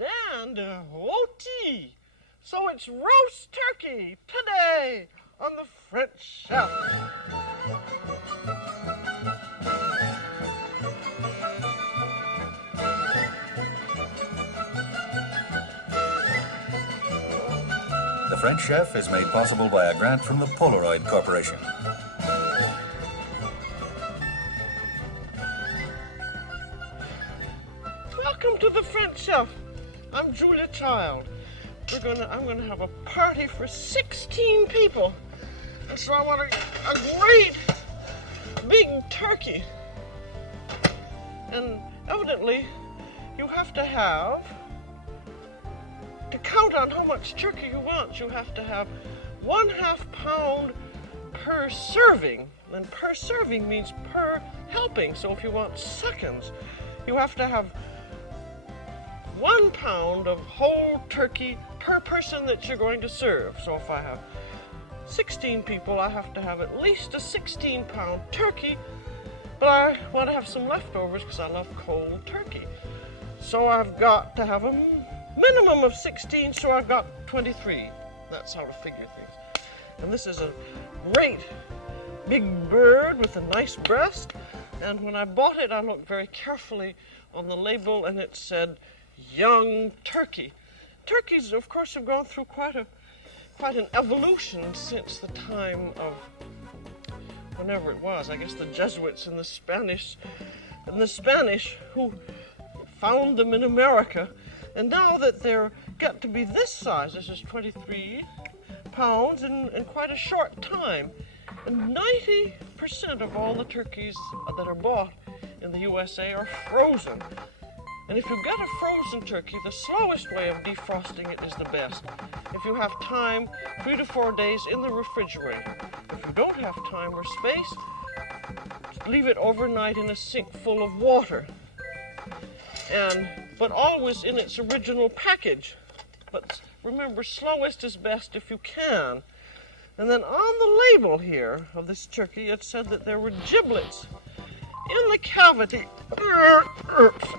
and rôti. So it's roast turkey today on the French Chef. The French Chef is made possible by a grant from the Polaroid Corporation. Welcome to the French Chef. I'm Julia Child. I'm gonna have a party for 16 people. And so I want a great big turkey. And evidently you have to count on how much turkey you want, you have to have 1/2 pound per serving. And per serving means per helping. So if you want seconds, you have to have 1 pound of whole turkey per person that you're going to serve. So if I have 16 people, I have to have at least a 16-pound turkey, but I want to have some leftovers because I love cold turkey. So I've got to have a minimum of 16, so I've got 23. That's how to figure things. And this is a great big bird with a nice breast. And when I bought it, I looked very carefully on the label, and it said young turkey. Turkeys, of course, have gone through quite an evolution since the time of whenever it was. I guess the Jesuits and the Spanish who found them in America. And now that they're got to be this size, this is 23 pounds in quite a short time. And 90% of all the turkeys that are bought in the USA are frozen. And if you get a frozen turkey, the slowest way of defrosting it is the best. If you have time, 3 to 4 days in the refrigerator. If you don't have time or space, leave it overnight in a sink full of water. But always in its original package. But remember, slowest is best if you can. And then on the label here of this turkey, it said that there were giblets in the cavity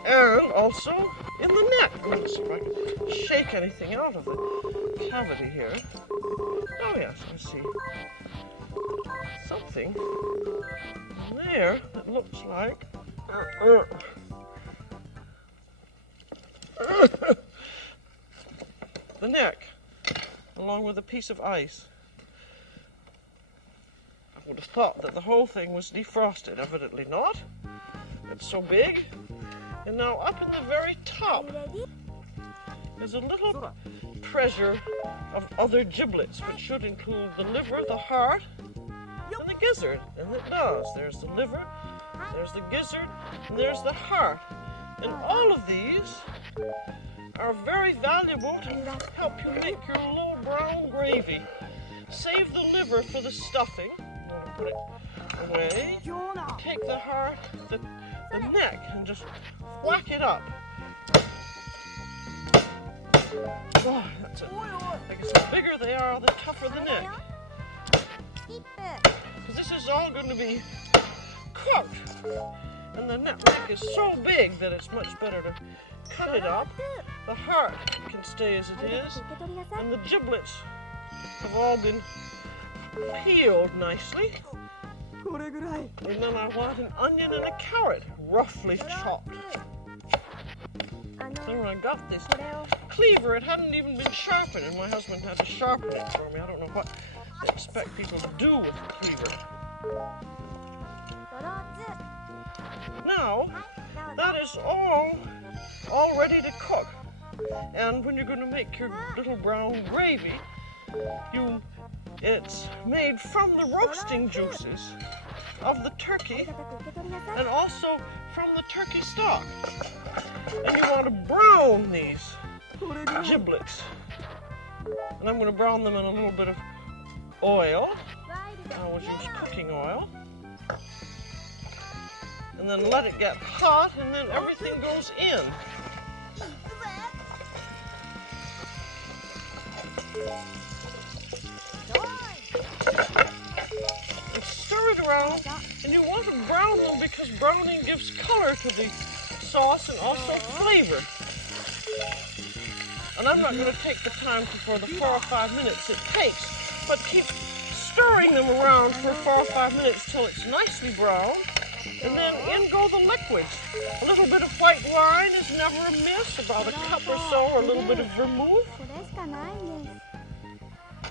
and also in the neck. Let's see if I can shake anything out of the cavity here. Oh yes, I see something there that looks like the neck, along with a piece of ice. I would have thought that the whole thing was defrosted. Evidently not. It's so big. And now up in the very top is a little treasure of other giblets, which should include the liver, the heart, and the gizzard. And it does. There's the liver, there's the gizzard, and there's the heart. And all of these are very valuable to help you make your little brown gravy. Save the liver for the stuffing. Put it away. Take the heart, the neck, and just whack it up. Oh, that's it. I guess the bigger they are, the tougher the neck. Because this is all going to be cooked. And the neck is so big that it's much better to cut it up. The heart can stay as it is. And the giblets have all been peeled nicely. And then I want an onion and a carrot, roughly chopped. So when I got this cleaver, it hadn't even been sharpened, and my husband had to sharpen it for me. I don't know what they expect people to do with a cleaver. Now, that is all ready to cook. And when you're going to make your little brown gravy, it's made from the roasting juices of the turkey and also from the turkey stock. And you want to brown these giblets. And I'm going to brown them in a little bit of oil. I always use cooking oil. And then let it get hot, and then everything goes in. And stir it around, and you want to brown them because browning gives color to the sauce and also flavor. And I'm not going to take the time for the 4 or 5 minutes it takes, but keep stirring them around for 4 or 5 minutes till it's nicely brown. And then in go the liquids. A little bit of white wine is never amiss, about a cup or so, or a little bit of vermouth.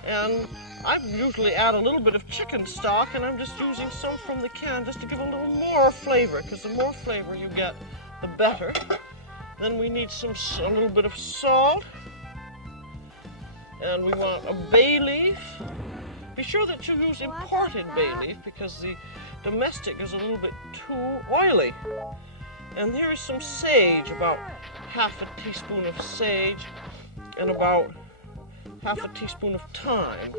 And I usually add a little bit of chicken stock, and I'm just using some from the can just to give a little more flavor, because the more flavor you get, the better. Then we need a little bit of salt, and we want a bay leaf. Be sure that you use imported bay leaf, because the domestic is a little bit too oily. And here is some sage, about half a teaspoon of sage, and about half a teaspoon of thyme.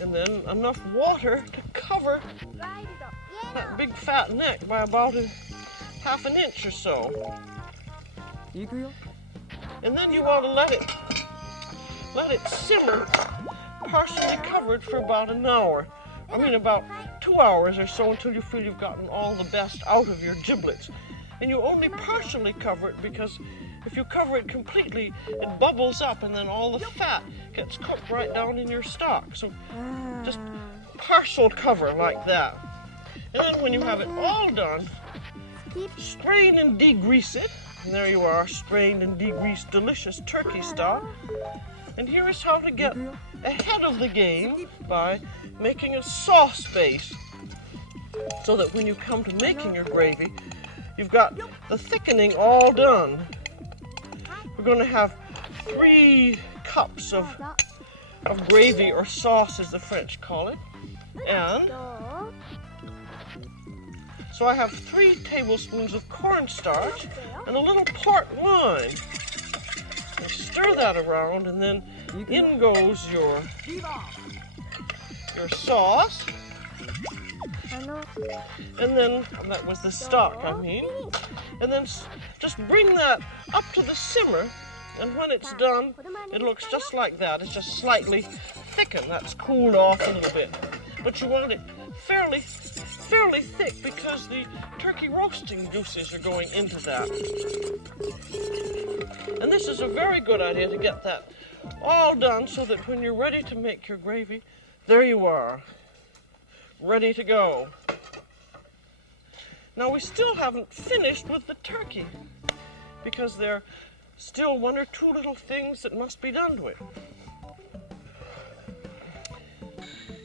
And then enough water to cover that big fat neck by about half an inch or so. And then you want to let it simmer, partially covered, for about an hour. I mean about 2 hours or so, until you feel you've gotten all the best out of your giblets. And you only partially cover it, because if you cover it completely, it bubbles up and then all the fat gets cooked right down in your stock. So just partial cover like that. And then when you have it all done, strain and degrease it. And there you are, strained and degreased delicious turkey stock. And here is how to get ahead of the game by making a sauce base, so that when you come to making your gravy, you've got the thickening all done. We're going to have 3 cups of gravy, or sauce as the French call it. And so I have 3 tablespoons of cornstarch and a little port wine. And stir that around, and then in goes your sauce. And then, that was the stock, I mean. And then just bring that up to the simmer, and when it's done, it looks just like that. It's just slightly thickened. That's cooled off a little bit. But you want it fairly thick, because the turkey roasting juices are going into that. And this is a very good idea to get that all done, so that when you're ready to make your gravy, there you are, ready to go. Now we still haven't finished with the turkey, because there are still 1 or 2 little things that must be done to it.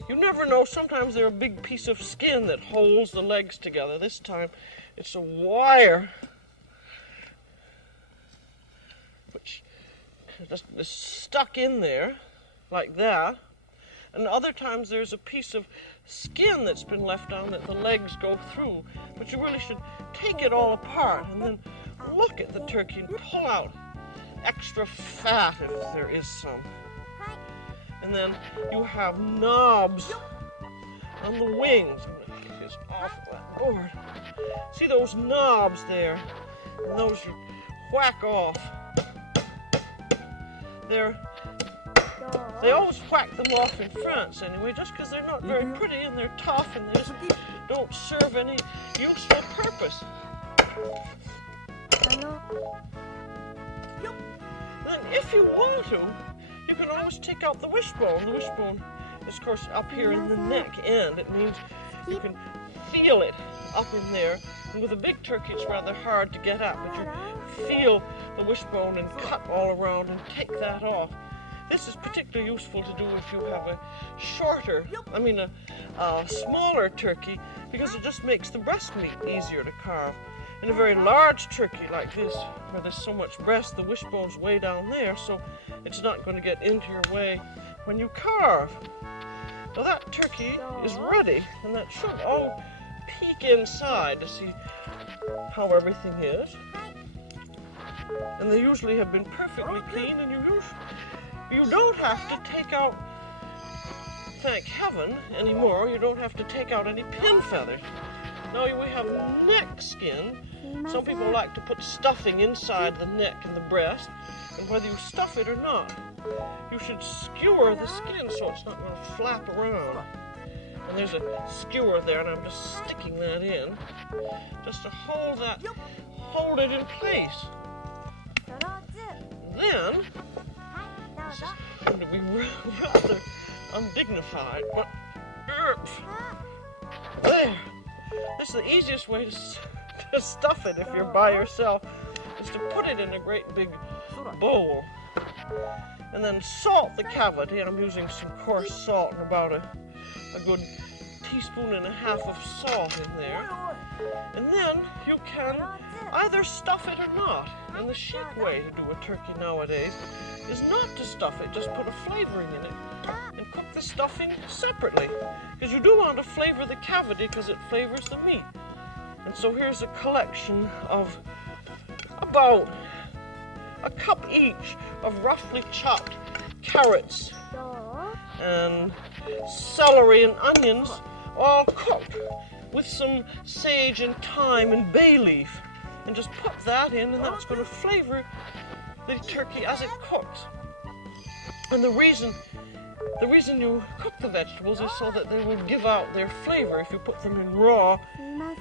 You never know, sometimes there's a big piece of skin that holds the legs together. This time it's a wire which just is stuck in there like that. And other times there's a piece of skin that's been left on that the legs go through. But you really should take it all apart and then look at the turkey and pull out extra fat if there is some. And then you have knobs on the wings. I'm going to get this off that board. See those knobs there? And those you whack off. They always whack them off in France anyway, just because they're not very pretty and they're tough and they just don't serve any useful purpose. Then if you want to, you can always take out the wishbone. The wishbone is, of course, up here in the neck end. It means you can feel it up in there. And with a big turkey, it's rather hard to get at, but you feel the wishbone and cut all around and take that off. This is particularly useful to do if you have a smaller turkey, because it just makes the breast meat easier to carve. In a very large turkey like this, where there's so much breast, the wishbone's way down there, so it's not going to get into your way when you carve. Now that turkey is ready, and that should all peek inside to see how everything is. And they usually have been perfectly clean, and you don't have to take out, thank heaven, anymore. You don't have to take out any pin feathers. Now we have neck skin. Some people like to put stuffing inside the neck and the breast, and whether you stuff it or not, you should skewer the skin so it's not going to flap around. And there's a skewer there, and I'm just sticking that in, just to hold it in place. Then This is going to be rather undignified, but there. This is the easiest way to stuff it if you're by yourself, is to put it in a great big bowl and then salt the cavity. I'm using some coarse salt, about a good teaspoon and a half of salt in there. And then you can either stuff it or not. And the chic way to do a turkey nowadays is not to stuff it, just put a flavoring in it and cook the stuffing separately. Because you do want to flavor the cavity because it flavors the meat. And so here's a collection of about a cup each of roughly chopped carrots and celery and onions, all cooked with some sage and thyme and bay leaf. And just put that in, and that's going to flavor the turkey as it cooks. And the reason you cook the vegetables is so that they will give out their flavor. If you put them in raw,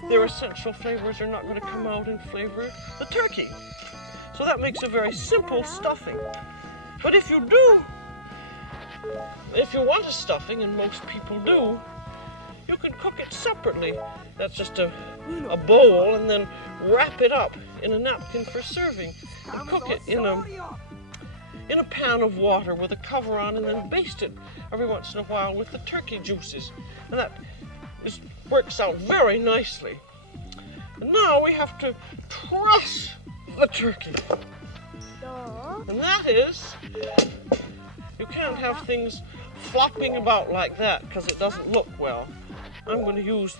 their essential flavors are not going to come out and flavor the turkey. So that makes a very simple stuffing. But if you want a stuffing, and most people do, you can cook it separately. That's just a bowl, and then wrap it up in a napkin for serving. And cook it in a pan of water with a cover on, and then baste it every once in a while with the turkey juices. And that works out very nicely. And now we have to truss the turkey. And that is, you can't have things flopping about like that because it doesn't look well. I'm going to use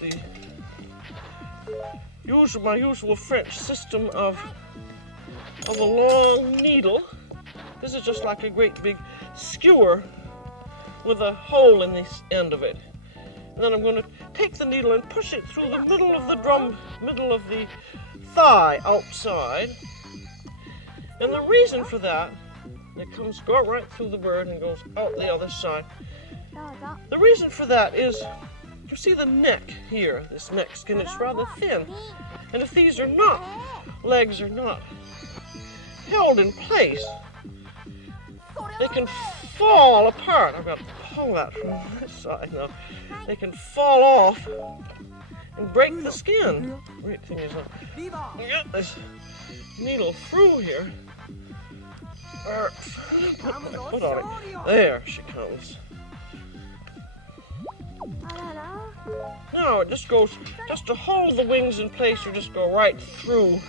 my usual French system of a long needle. This is just like a great big skewer with a hole in the end of it. And then I'm going to take the needle and push it through the middle of the thigh outside. And the reason for that, it goes right through the bird and goes out the other side. The reason for that is, you see the neck here, this neck skin, it's rather thin. And if these legs are not held in place, they can fall apart. I've got to pull that from this side now. They can fall off and break the skin. Great thing is, get this needle through here. Put my foot on it. There she comes. Now it just goes, just to hold the wings in place, you just go right through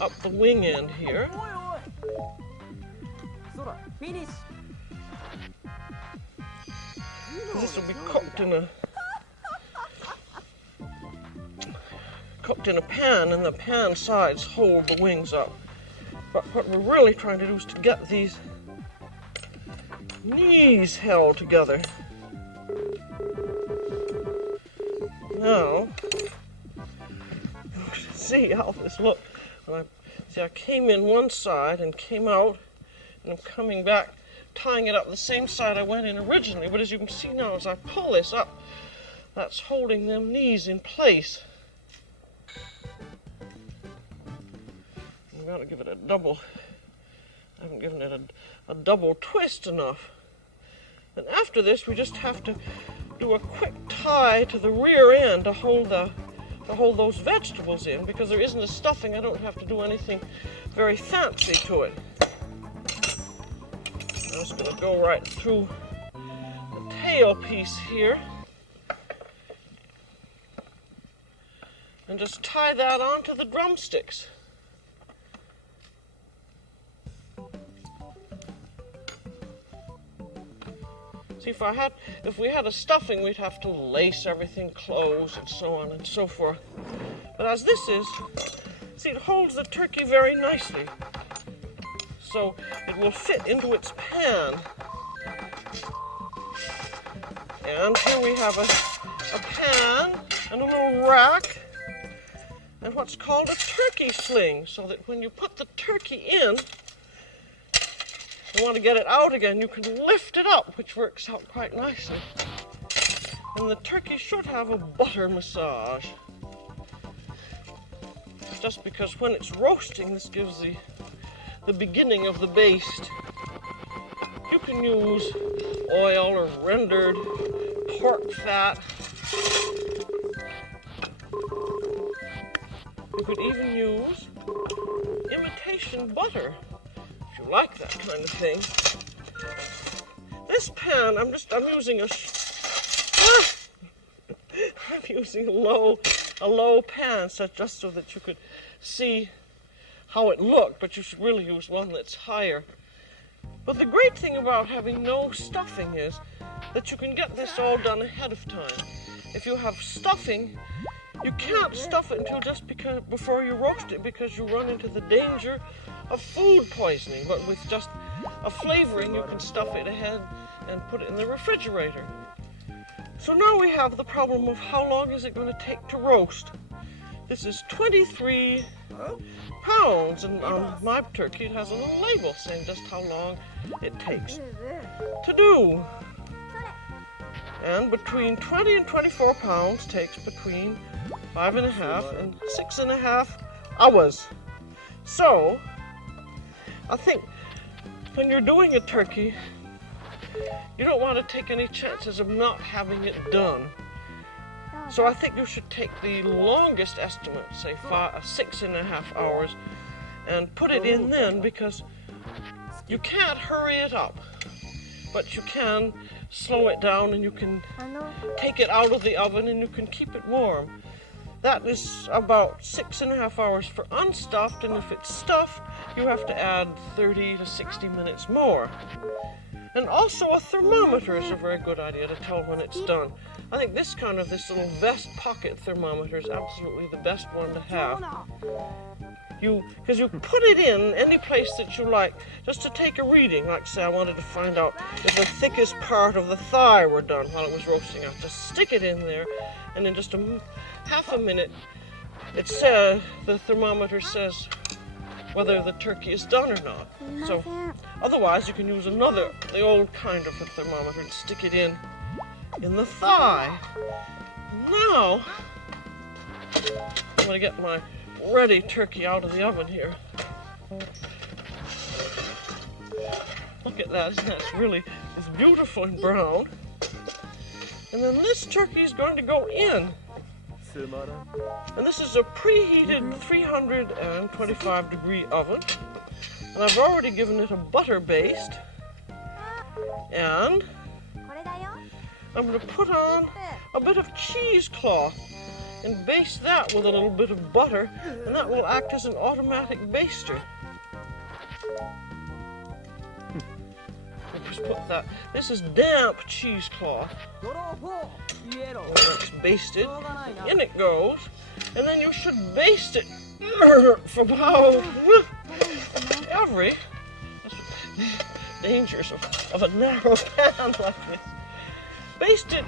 up the wing end here. This will be cooked in a pan, and the pan sides hold the wings up. But what we're really trying to do is to get these knees held together. Now, you can see how this looks. I came in one side and came out, and I'm coming back, tying it up the same side I went in originally. But as you can see now, as I pull this up, that's holding them knees in place. I've got to give it a double. I haven't given it a double twist enough. And after this, we just have to do a quick tie to the rear end to hold those vegetables in, because there isn't a stuffing. I don't have to do anything very fancy to it. I'm just going to go right through the tail piece here and just tie that onto the drumsticks. See, if we had a stuffing, we'd have to lace everything closed and so on and so forth. But as this is, see, it holds the turkey very nicely. So it will fit into its pan. And here we have a pan and a little rack and what's called a turkey sling, so that when you put the turkey in, you want to get it out again, you can lift it up, which works out quite nicely. And the turkey should have a butter massage. Just because when it's roasting, this gives the beginning of the baste. You can use oil or rendered pork fat. You could even use imitation butter, if you like that kind of thing. This pan, I'm using I'm using a low pan, just so that you could see how it looked, but you should really use one that's higher. But the great thing about having no stuffing is that you can get this all done ahead of time. If you have stuffing, you can't stuff it until before you roast it, because you run into the danger of food poisoning. But with just a flavoring, you can stuff it ahead and put it in the refrigerator. So now we have the problem of how long is it going to take to roast. This is 23 pounds, and on my turkey it has a little label saying just how long it takes to do. And between 20 and 24 pounds takes between 5.5 and 6.5 hours. So, I think when you're doing a turkey, you don't want to take any chances of not having it done. So I think you should take the longest estimate, say 6.5 hours, and put it in then, because you can't hurry it up, but you can slow it down, and you can take it out of the oven and you can keep it warm. That is about 6.5 hours for unstuffed, and if it's stuffed, you have to add 30 to 60 minutes more. And also a thermometer is a very good idea to tell when it's done. I think this little vest pocket thermometer is absolutely the best one to have. Because you put it in any place that you like, just to take a reading. Like, say I wanted to find out if the thickest part of the thigh were done while it was roasting. I just stick it in there, and in just half a minute, the thermometer says whether the turkey is done or not. So, otherwise you can use the old kind of a thermometer, and stick it in the thigh. Now, I'm going to get my ready turkey out of the oven here. Look at that, it's beautiful and brown. And then this turkey is going to go in. And this is a preheated 325 degree oven. And I've already given it a butter baste. And I'm going to put on a bit of cheesecloth and baste that with a little bit of butter, and that will act as an automatic baster. Just put that. This is damp cheesecloth. When it's basted, in it goes, and then you should baste it for about dangers of a narrow pan like this. Baste it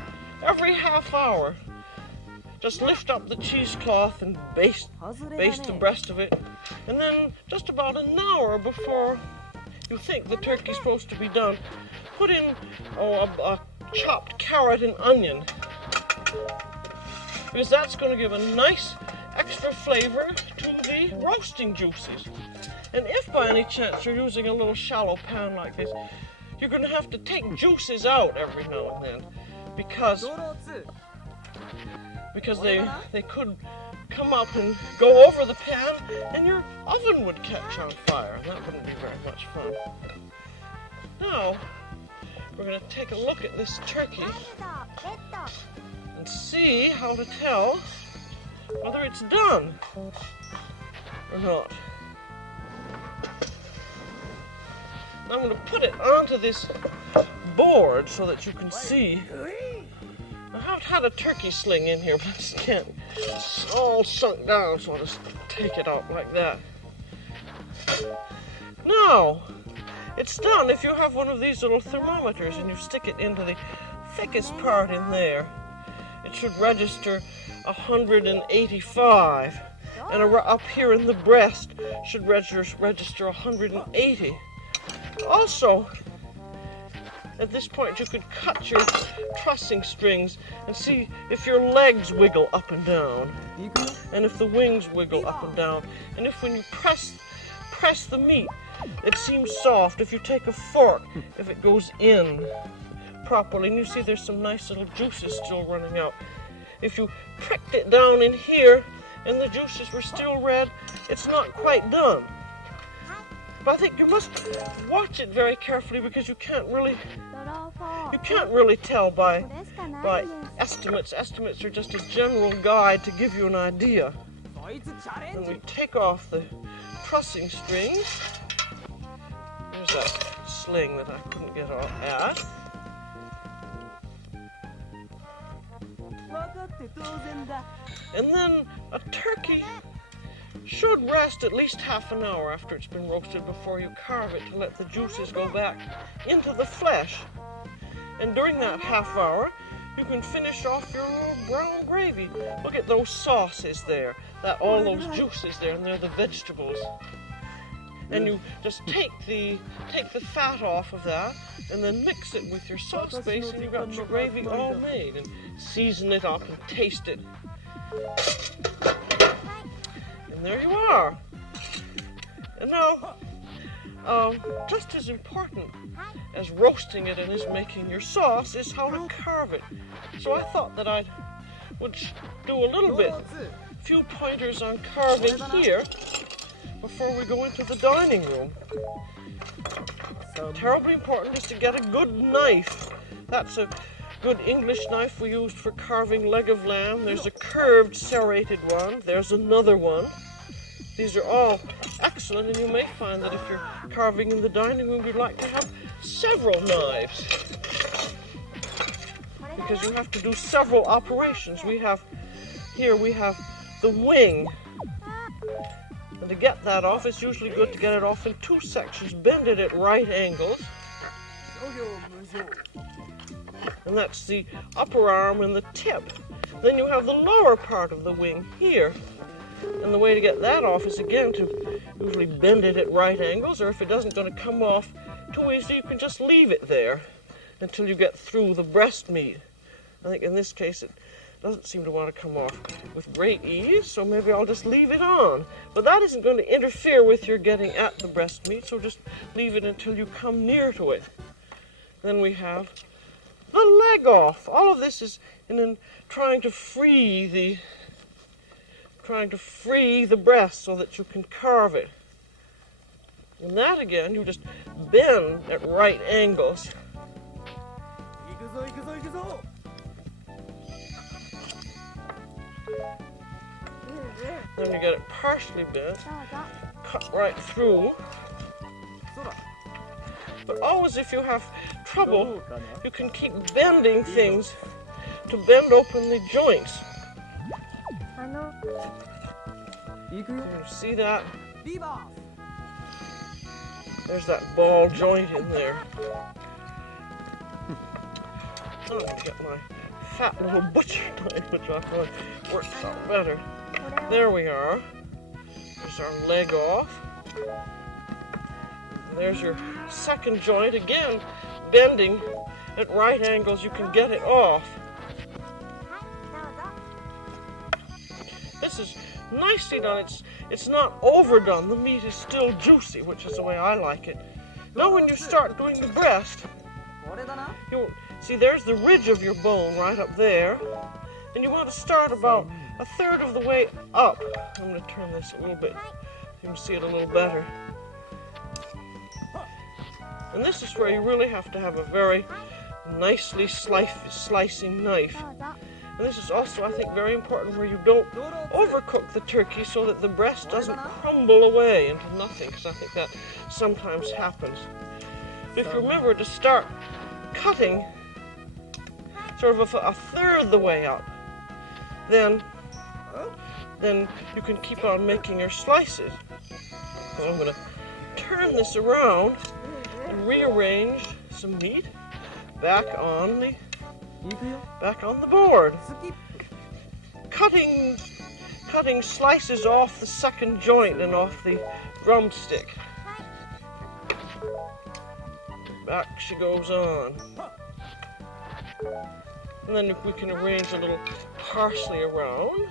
every half hour. Just lift up the cheesecloth and baste the breast of it, and then just about an hour before you think the turkey's supposed to be done, put in a chopped carrot and onion, because that's going to give a nice extra flavor to the roasting juices. And if by any chance you're using a little shallow pan like this, you're going to have to take juices out every now and then, because they could come up and go over the pan, and your oven would catch on fire, and that wouldn't be very much fun. Now, we're going to take a look at this turkey and see how to tell whether it's done or not. Now I'm going to put it onto this board so that you can see. I've had a turkey sling in here, but I just can't. It's all sunk down, so I'll just take it out like that. Now, it's done. If you have one of these little thermometers and you stick it into the thickest part in there, it should register 185. And up here in the breast should register 180. Also, at this point, you could cut your trussing strings and see if your legs wiggle up and down, and if the wings wiggle up and down, and if when you press the meat it seems soft. If you take a fork, if it goes in properly, and you see there's some nice little juices still running out. If you pricked it down in here and the juices were still red, it's not quite done. But I think you must watch it very carefully because you can't really tell by estimates. Estimates are just a general guide to give you an idea. And we take off the trussing strings. There's that sling that I couldn't get at. And then a turkey should rest at least half an hour after it's been roasted before you carve it to let the juices go back into the flesh. And during that half hour, you can finish off your little brown gravy. Look at those sauces there, all those juices there, and they're the vegetables. And you just take the fat off of that, and then mix it with your sauce base, and you've got your gravy all made. And season it up and taste it. And there you are. And now, just as important as roasting it and as making your sauce is how to carve it. So I thought that I would do a little bit, few pointers on carving here before we go into the dining room. Terribly important is to get a good knife. That's a good English knife we used for carving leg of lamb. There's a curved serrated one. There's another one. These are all excellent, and you may find that if you're carving in the dining room, you'd like to have several knives because you have to do several operations. We have the wing, and to get that off, it's usually good to get it off in two sections, bend it at right angles, and that's the upper arm and the tip. Then you have the lower part of the wing here. And the way to get that off is again to usually bend it at right angles, or if it isn't going to come off too easily, you can just leave it there until you get through the breast meat. I think in this case it doesn't seem to want to come off with great ease, so maybe I'll just leave it on. But that isn't going to interfere with your getting at the breast meat, so just leave it until you come near to it. Then we have the leg off. All of this is in trying to free the breast so that you can carve it. And that again, you just bend at right angles. Then you get it partially bent, cut right through. But always if you have trouble, you can keep bending things to bend open the joints. You see that? There's that ball joint in there. I'm going to get my fat little butcher knife, which I thought works out better. There we are. There's our leg off. And there's your second joint. Again, bending at right angles, you can get it off. This is nicely done. It's not overdone. The meat is still juicy, which is the way I like it. Now when you start doing the breast, you see there's the ridge of your bone right up there, and you want to start about a third of the way up. I'm going to turn this a little bit so you can see it a little better. And this is where you really have to have a very nicely slicing knife. And this is also, I think, very important where you don't overcook the turkey so that the breast doesn't crumble away into nothing, because I think that sometimes happens. But if you remember to start cutting sort of a third the way up, then you can keep on making your slices. So I'm going to turn this around and rearrange some meat back on the board. Cutting slices off the second joint and off the drumstick. Back she goes on. And then if we can arrange a little parsley around.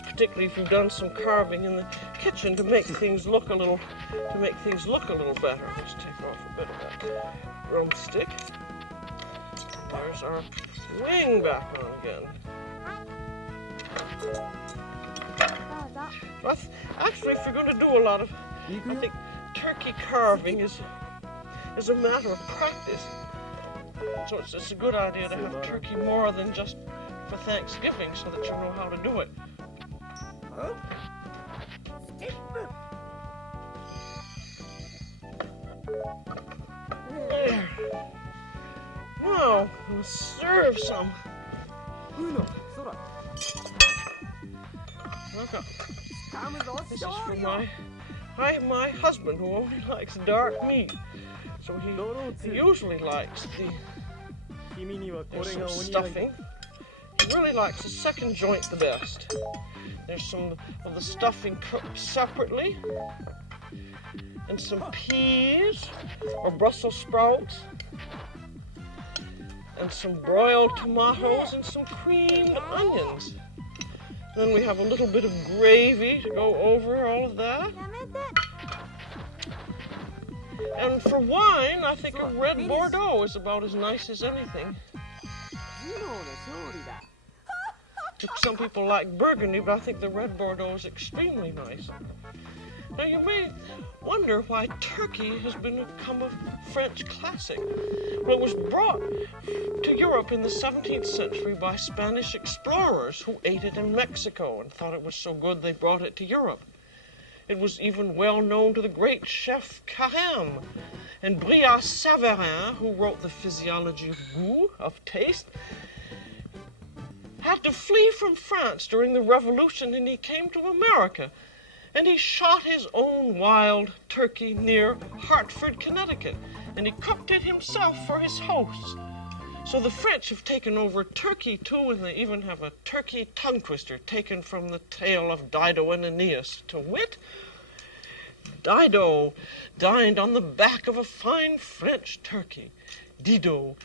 particularly if you've done some carving in the kitchen to make things look a little better. Let's take off a bit of that drumstick. There's our wing back on again. Actually, if you're going to do a lot of, I think turkey carving is a matter of practice. So it's a good idea to have turkey more than just for Thanksgiving, so that you know how to do it. There. Now we'll serve some. Okay. This is for my husband, who only likes dark meat. So he usually likes there's some stuffing. He really likes the second joint the best. There's some of the stuffing cooked separately, and some peas or Brussels sprouts, and some broiled tomatoes, and some creamed onions. Then we have a little bit of gravy to go over all of that. And for wine, I think a red Bordeaux is about as nice as anything. Some people like Burgundy, but I think the red Bordeaux is extremely nice. Now you may wonder why turkey has become a French classic. Well, it was brought to Europe in the 17th century by Spanish explorers who ate it in Mexico and thought it was so good they brought it to Europe. It was even well known to the great chef Carême. And Brillat Savarin, who wrote The Physiology of Goût, of Taste, had to flee from France during the Revolution, and he came to America. And he shot his own wild turkey near Hartford, Connecticut, and he cooked it himself for his hosts. So the French have taken over turkey too, and they even have a turkey tongue twister taken from the tale of Dido and Aeneas. To wit, Dido dined on the back of a fine French turkey. Dido,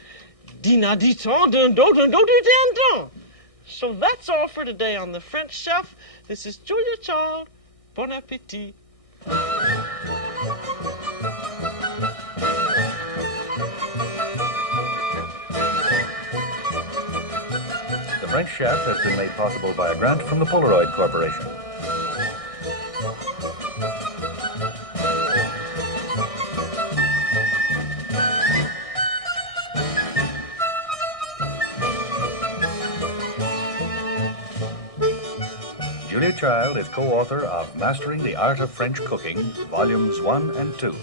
dinaditon, dun do dun do dun dun. So that's all for today on The French Chef. This is Julia Child. Bon appétit. The French Chef has been made possible by a grant from the Polaroid Corporation. Julia Child is co-author of Mastering the Art of French Cooking, Volumes 1 and 2.